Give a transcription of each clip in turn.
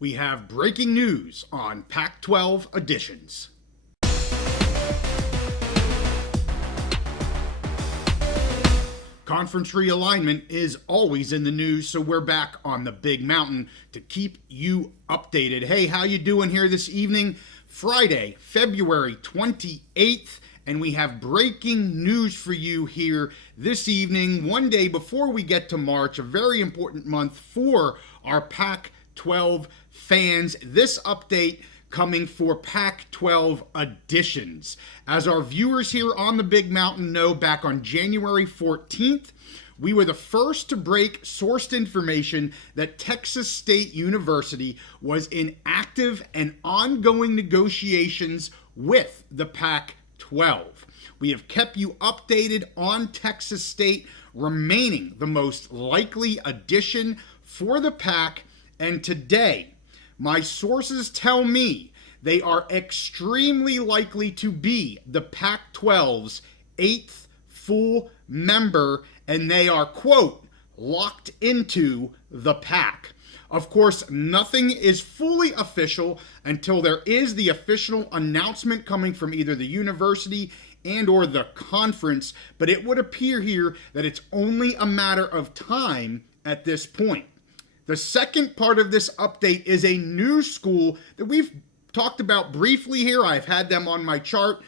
we have breaking news on Pac-12 editions. Conference realignment is always in the news, so we're back on the Big Mountain to keep you updated. Hey, how you doing here this evening? Friday, February 28th, and we have breaking news for you here this evening, one day before we get to March, a very important month for our Pac-12 fans. This update coming for Pac-12 editions. As our viewers here on the Big Mountain know, back on January 14th, we were the first to break sourced information that Texas State University was in active and ongoing negotiations with the Pac-12. We have kept you updated on Texas State remaining the most likely addition for the Pac, and today, my sources tell me they are extremely likely to be the Pac-12's 8th full member, and they are, quote, locked into the Pac. Of course, nothing is fully official until there is the official announcement coming from either the university and or the conference, but it would appear here that it's only a matter of time at this point. The second part of this update is a new school that we've talked about briefly here. I've had them on my chart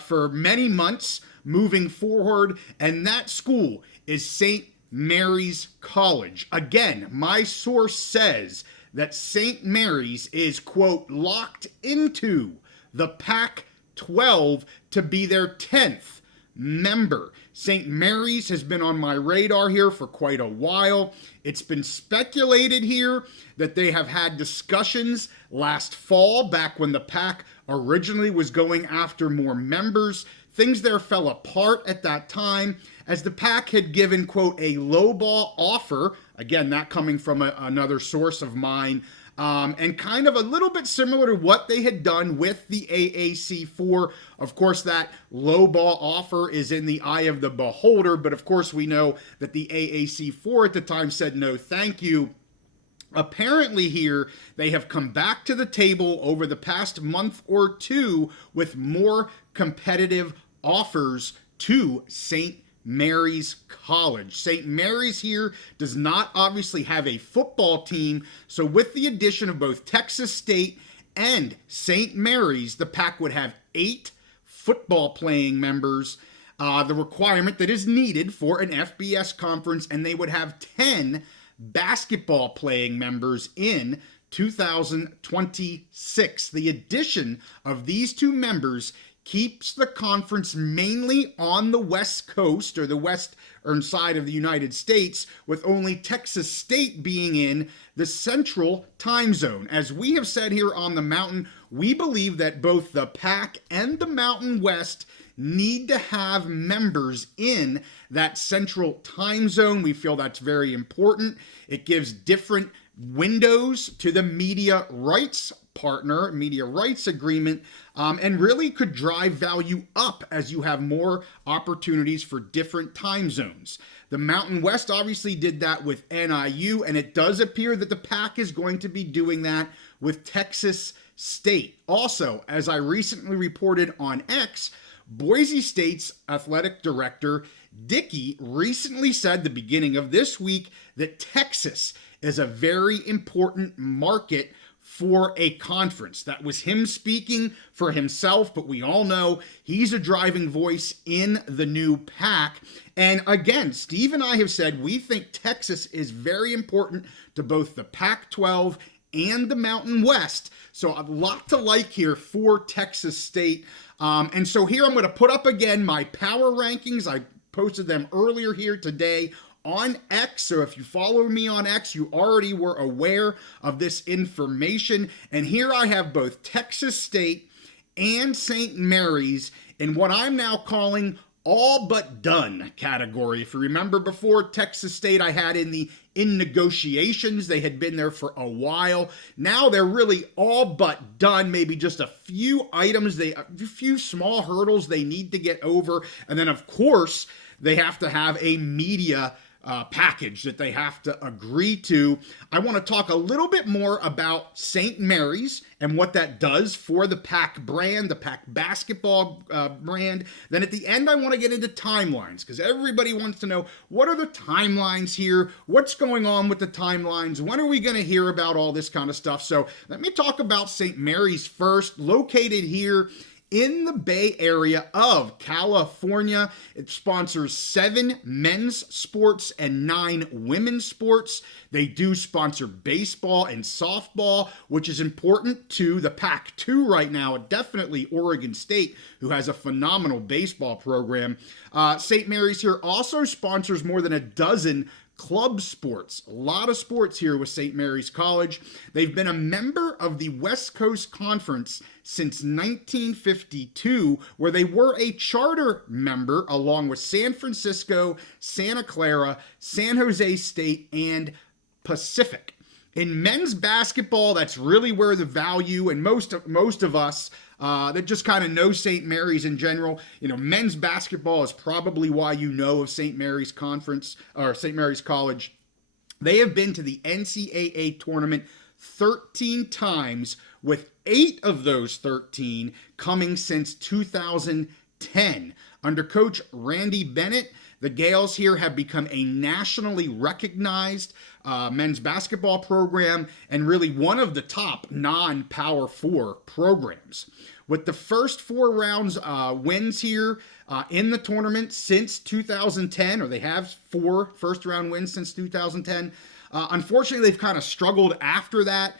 for many months moving forward, and that school is St. Mary's College. Again, my source says that St. Mary's is, quote, locked into the Pac-12 to be their 10th member. St. Mary's has been on my radar here for quite a while. It's been speculated here that they have had discussions last fall, back when the Pac originally was going after more members. Things there fell apart at that time as the Pac had given, quote, a lowball offer. Again, that coming from another source of mine. And kind of a little bit similar to what they had done with the AAC4. Of course, that lowball offer is in the eye of the beholder, but of course we know that the AAC4 at the time said no thank you. Apparently here, they have come back to the table over the past month or two with more competitive offers to St. Mary's College. St. Mary's here does not obviously have a football team, so with the addition of both Texas State and St. Mary's, the Pac would have 8 football playing members, the requirement that is needed for an FBS conference, and they would have 10 basketball playing members in 2026. The addition of these two members keeps the conference mainly on the West Coast, or the western side of the United States, with only Texas State being in the central time zone. As we have said here on the Mountain, we believe that both the Pac and the Mountain West need to have members in that central time zone. We feel that's very important. It gives different windows to the media rights partner, media rights agreement, and really could drive value up as you have more opportunities for different time zones. The Mountain West obviously did that with NIU, and it does appear that the Pac is going to be doing that with Texas State. Also, as I recently reported on X, Boise State's athletic director, Dickey, recently said the beginning of this week that Texas is a very important market for a conference. That was him speaking for himself, but we all know he's a driving voice in the new Pac. And again, Steve and I have said we think Texas is very important to both the Pac-12 and the Mountain West. So a lot to like here for Texas State. And so here I'm going to put up again my power rankings. I posted them earlier here today on X, so if you follow me on X, you already were aware of this information. And here I have both Texas State and St. Mary's in what I'm now calling all but done category. If you remember before, Texas State I had in negotiations. They had been there for a while. Now they're really all but done. Maybe just a few items, a few small hurdles they need to get over. And then of course, they have to have a media package that they have to agree to. I want to talk a little bit more about St. Mary's and what that does for the PAC brand, the PAC basketball brand. Then at the end, I want to get into timelines because everybody wants to know, what are the timelines here? What's going on with the timelines? When are we going to hear about all this kind of stuff? So let me talk about St. Mary's first, located here in the Bay Area of California. It sponsors 7 men's sports and 9 women's sports. They do sponsor baseball and softball, which is important to the PAC-12 right now. Definitely Oregon State, who has a phenomenal baseball program. St. Mary's here also sponsors more than a dozen club sports. A lot of sports here with St. Mary's College. They've been a member of the West Coast Conference since 1952, where they were a charter member along with San Francisco, Santa Clara, San Jose State, and Pacific. In men's basketball, that's really where the value, and most of us that just kind of know St. Mary's in general, men's basketball is probably why you know of St. Mary's Conference or St. Mary's College. They have been to the NCAA tournament 13 times, with 8 of those 13 coming since 2010. Under Coach Randy Bennett, the Gales here have become a nationally recognized men's basketball program and really one of the top non-Power 4 programs. With the first 4 rounds wins here in the tournament since 2010, or they have 4 first-round wins since 2010. Unfortunately, they've kind of struggled after that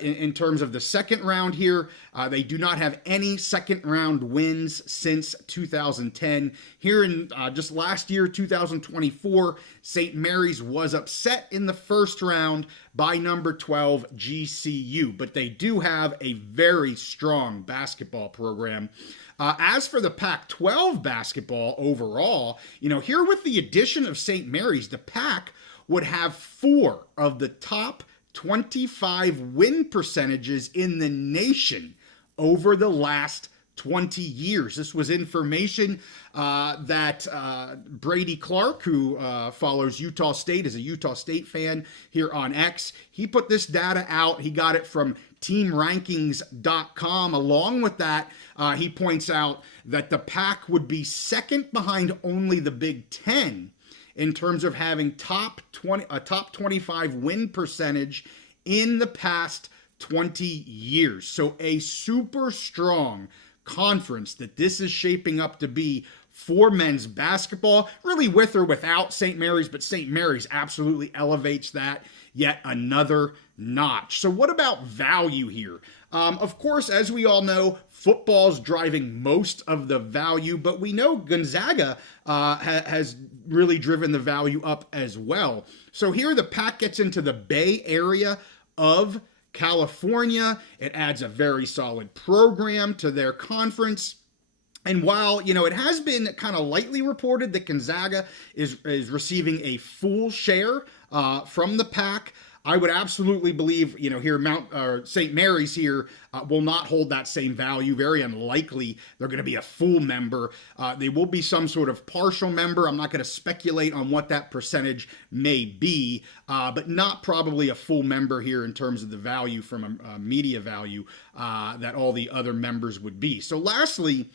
in terms of the second round here. They do not have any second round wins since 2010. Here in just last year, 2024, St. Mary's was upset in the first round by number 12 GCU, but they do have a very strong basketball program. As for the Pac-12 basketball overall, here with the addition of St. Mary's, the PAC would have 4 of the top 25 win percentages in the nation over the last 20 years. This was information that Brady Clark, who follows Utah State, is a Utah State fan here on X. He put this data out. He got it from teamrankings.com. Along with that, he points out that the PAC would be second behind only the Big Ten in terms of having top 25 win percentage in the past 20 years. So a super strong conference that this is shaping up to be for men's basketball, really with or without St. Mary's, but St. Mary's absolutely elevates that yet another notch. So what about value here? Of course, as we all know, football's driving most of the value, but we know Gonzaga has really driven the value up as well. So here the PAC gets into the Bay Area of California. It adds a very solid program to their conference. And while, it has been kind of lightly reported that Gonzaga is receiving a full share from the PAC, I would absolutely believe, here St. Mary's here will not hold that same value. Very unlikely they're going to be a full member. They will be some sort of partial member. I'm not going to speculate on what that percentage may be, but not probably a full member here in terms of the value from a media value that all the other members would be. So lastly,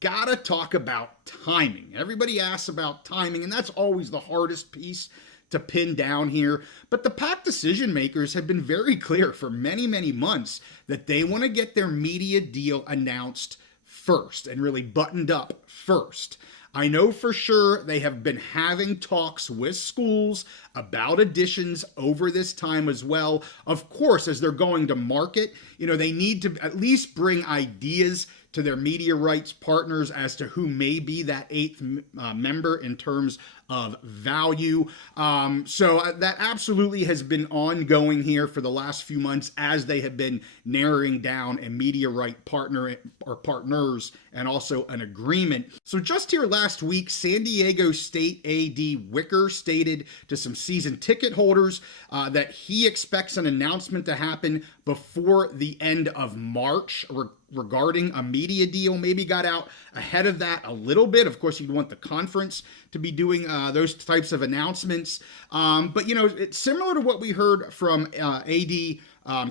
gotta talk about timing. Everybody asks about timing, and that's always the hardest piece to pin down here. But the PAC decision makers have been very clear for many, many months that they want to get their media deal announced first and really buttoned up first. I know for sure they have been having talks with schools about additions over this time as well. Of course, as they're going to market, they need to at least bring ideas to their media rights partners as to who may be that 8th member in terms of value. So that absolutely has been ongoing here for the last few months as they have been narrowing down a media right partner or partners and also an agreement. So just here last week, San Diego State AD Wicker stated to some season ticket holders that he expects an announcement to happen before the end of March regarding a media deal. Maybe got out ahead of that a little bit. Of course, you'd want the conference to be doing those types of announcements. But, it's similar to what we heard from AD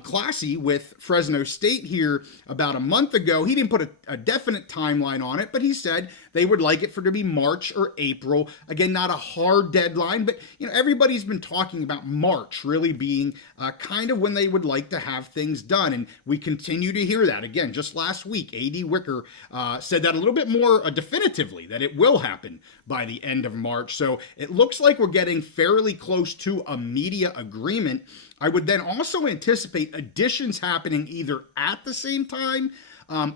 Classy with Fresno State here about a month ago. He didn't put a definite timeline on it, but he said they would like it for to be March or April. Again, not a hard deadline, but everybody's been talking about March really being kind of when they would like to have things done, and we continue to hear that. Again, just last week, AD Wicker said that a little bit more definitively, that it will happen by the end of March. So it looks like we're getting fairly close to a media agreement. I would then also anticipate additions happening either at the same time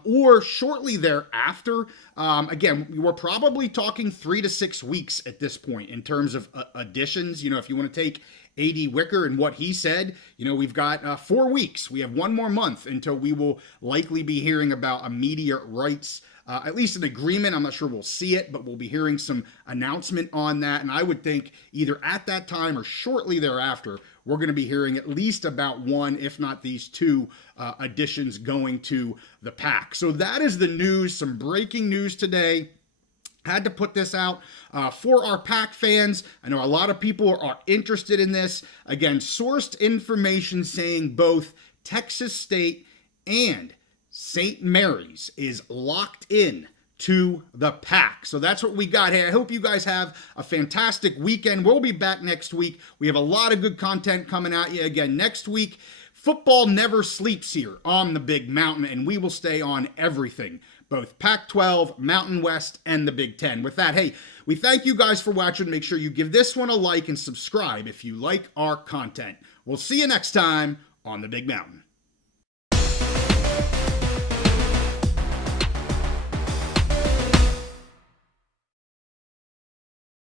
or shortly thereafter. Again, we're probably talking 3 to 6 weeks at this point in terms of additions. If you want to take AD Wicker and what he said, we've got 4 weeks. We have one more month until we will likely be hearing about a media rights at least an agreement. I'm not sure we'll see it, but we'll be hearing some announcement on that. And I would think either at that time or shortly thereafter, we're going to be hearing at least about one, if not these two additions going to the PAC. So that is the news, some breaking news today. Had to put this out for our PAC fans. I know a lot of people are interested in this. Again, sourced information saying both Texas State and St. Mary's is locked in to the PAC. So that's what we got here. I hope you guys have a fantastic weekend. We'll be back next week. We have a lot of good content coming at you again next week. Football never sleeps here on the Big Mountain, and we will stay on everything, both Pac-12, Mountain West, and the Big Ten. With that, hey, we thank you guys for watching. Make sure you give this one a like and subscribe if you like our content. We'll see you next time on the Big Mountain.